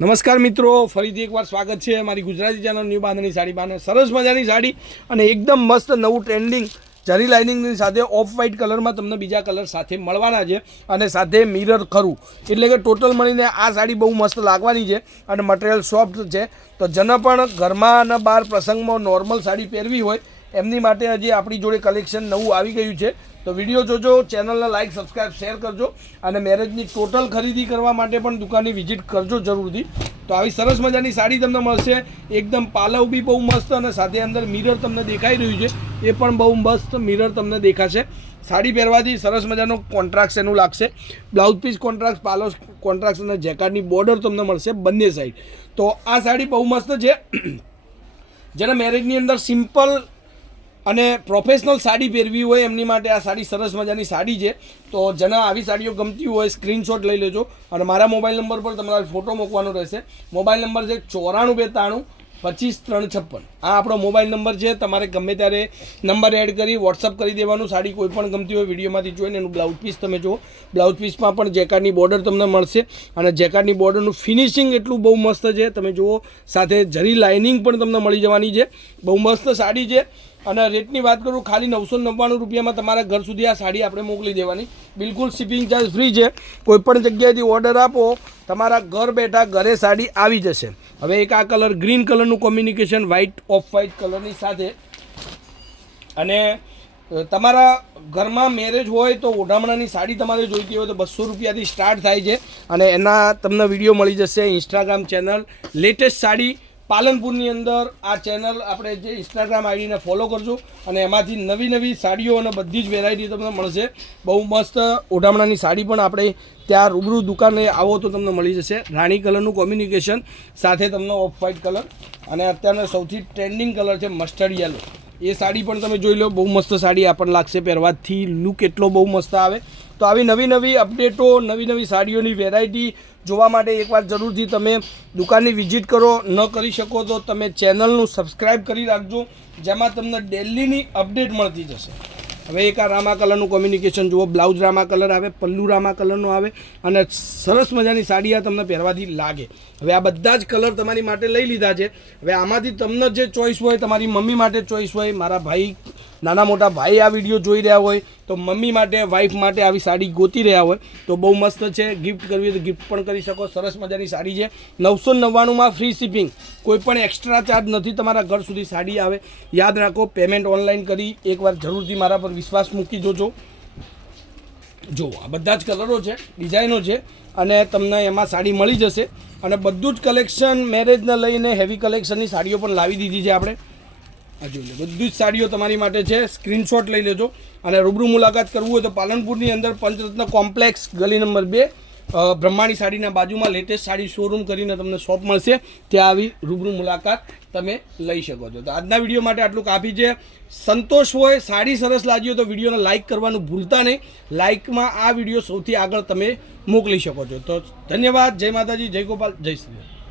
નમસ્કાર મિત્રો, ફરીથી એકવાર સ્વાગત છે અમારી ગુજરાતી ચેનલ ન્યૂ બાંધણી સાડી બાને. સરસ મજાની સાડી અને એકદમ મસ્ત નવું ટ્રેન્ડિંગ જરી લાઇનિંગની સાથે ઓફ વ્હાઇટ કલરમાં તમને બીજા કલર સાથે મળવાના છે અને સાથે મિરર ખરું, એટલે કે ટોટલ મળીને આ સાડી બહુ મસ્ત લાગવાની છે અને મટીરિયલ સોફ્ટ છે. તો જેને પણ ઘરમાં અને બહાર પ્રસંગમાં નોર્મલ સાડી પહેરવી હોય એમની માટે હજી આપણી જોડે કલેક્શન નવું આવી ગયું છે. તો વિડીયો જોજો, ચેનલને લાઇક, સબસ્ક્રાઈબ, શેર કરજો અને મેરેજની ટોટલ ખરીદી કરવા માટે પણ દુકાનની વિઝિટ કરજો જરૂરથી. તો આવી સરસ મજાની સાડી તમને મળશે, એકદમ પાલવ બી બહુ મસ્ત અને સાથે અંદર મિરર તમને દેખાઈ રહ્યું છે, એ પણ બહુ મસ્ત મિરર તમને દેખાશે. સાડી પહેરવાથી સરસ મજાનો કોન્ટ્રાક્ટ એનું લાગશે. બ્લાઉઝ પીસ કોન્ટ્રાક્ટ, પાલો કોન્ટ્રાક્ટ અને જેકાર્ડની બોર્ડર તમને મળશે બંને સાઈડ. તો આ સાડી બહુ મસ્ત છે. જેના મેરેજની અંદર સિમ્પલ અને પ્રોફેશનલ સાડી પહેરવી હોય એમની માટે આ સાડી સરસ મજાની સાડી છે. તો જેના આવી સાડીઓ ગમતી હોય સ્ક્રીનશોટ લઈ લેજો અને મારા મોબાઈલ નંબર પર તમારે ફોટો મૂકવાનો રહેશે. મોબાઈલ નંબર છે 94 92 25 356. આ આપણો મોબાઈલ નંબર છે. તમારે ગમે ત્યારે નંબર એડ કરી વોટ્સઅપ કરી દેવાનું. સાડી કોઈ પણ ગમતી હોય વિડીયોમાંથી જોઈને એનું બ્લાઉઝ પીસ તમે જુઓ. બ્લાઉઝ પીસમાં પણ જેકાર્ડની બોર્ડર તમને મળશે અને જેકાર્ડની બોર્ડરનું ફિનિશિંગ એટલું બહુ મસ્ત છે તમે જુઓ. સાથે જરી લાઇનિંગ પણ તમને મળી જવાની છે. બહુ મસ્ત સાડી છે. અને રેટની વાત કરું, ખાલી 999 રૂપિયામાં તમારા ઘર સુધી આ સાડી આપણે મોકલી દેવાની. બિલકુલ શિપિંગ ચાર્જ ફ્રી છે. કોઈપણ જગ્યાએથી ઓર્ડર આપો, તમારા ઘર બેઠા ઘરે સાડી આવી જશે. હવે એક આ કલર ગ્રીન કલરનું કોમ્બિનેશન વ્હાઇટ ઓફ વ્હાઇટ કલરની સાથે, અને તમારા ઘરમાં મેરેજ હોય તો ઓઢામણાની સાડી તમારે જોઈતી હોય તો 200 રૂપિયાથી સ્ટાર્ટ થાય છે અને એના તમને વિડીયો મળી જશે. ઇન્સ્ટાગ્રામ ચેનલ લેટેસ્ટ સાડી પાલનપુરની અંદર આ ચેનલ આપણે જે ઇન્સ્ટાગ્રામ આઈડીને ફોલો કરજો અને એમાંથી નવી નવી સાડીઓ અને બધી જ વેરાયટી તમને મળશે. બહુ મસ્ત ઓઢામણાની સાડી પણ આપણે ત્યાં રૂબરૂ દુકાને આવો તો તમને મળી જશે. રાણી કલરનું કોમ્યુનિકેશન સાથે તમને ઓફ વ્હાઇટ કલર અને અત્યારનો સૌથી ટ્રેન્ડિંગ કલર છે મસ્ટર્ડ યલો. એ સાડી પણ તમે જોઈ લો, બહુ મસ્ત સાડી આપણને લાગશે. પહેરવાથી લુક એટલો બહુ મસ્ત આવે. તો આવી નવી નવી અપડેટો, નવી નવી સાડીઓની વેરાયટી જોવા માટે એકવાર જરૂરથી તમે દુકાનની વિઝિટ કરો. ન કરી શકો તો તમે ચેનલનું સબસ્ક્રાઈબ કરી રાખજો, જેમાં તમને ડેલીની અપડેટ મળતી જશે. હવે એક આ રામા કલરનું કોમ્યુનિકેશન જુઓ. બ્લાઉઝ રામા કલર આવે, પલ્લુ રામા કલરનો આવે અને સરસ મજાની સાડી આ તમને પહેરવાથી લાગે. હવે આ બધા જ કલર તમારી માટે લઈ લીધા છે. હવે આમાંથી તમને જે ચોઈસ હોય, તમારી મમ્મી માટે ચોઈસ હોય, મારા ભાઈ, નાના મોટા ભાઈ આ વિડીયો જોઈ રહ્યા હોય તો મમ્મી માટે, વાઈફ માટે આવી સાડી ગોતી રહ્યા હોય તો બહુ મસ્ત છે. ગિફ્ટ કરવી હોય તો ગિફ્ટ પણ કરી શકો. સરસ મજાની સાડી છે. 999માં ફ્રી શિપિંગ, કોઈ પણ એક્સ્ટ્રા ચાર્જ નથી. તમારા ઘર સુધી સાડી આવે. યાદ રાખો, પેમેન્ટ ઓનલાઈન કરી એકવાર જરૂરથી મારા પર વિશ્વાસ મૂકી જોજો. જો આ બધા જ કલરો છે, ડિઝાઇનો છે અને તમને એમાં સાડી મળી જશે. અને બધું જ કલેક્શન મેરેજને લઈને હેવી કલેક્શનની સાડીઓ પણ લાવી દીધી છે આપણે. આ જોઈ લો, બધી જ સાડીઓ તમારી માટે છે. સ્ક્રીનશોટ લઈ લેજો અને રૂબરૂ મુલાકાત કરવું હોય તો પાલનપુરની અંદર પંચરત્ન કોમ્પ્લેક્સ ગલી નંબર 2 બ્રહ્માણી સાડીના બાજુમાં લેટેસ્ટ સાડી શોરૂમ કરીને તમને શોપ મળશે. ત્યાં આવી રૂબરૂ મુલાકાત તમે લઈ શકો છો. તો આજના વિડીયો માટે આટલું કાફી છે. સંતોષ હોય, સાડી સરસ લાગી હોય તો વિડીયોને લાઇક કરવાનું ભૂલતા નહીં. લાઇકમાં આ વિડીયો સૌથી આગળ તમે મોકલી શકો છો. તો ધન્યવાદ. જય માતાજી, જય ગોપાલ, જય શ્રી રામ.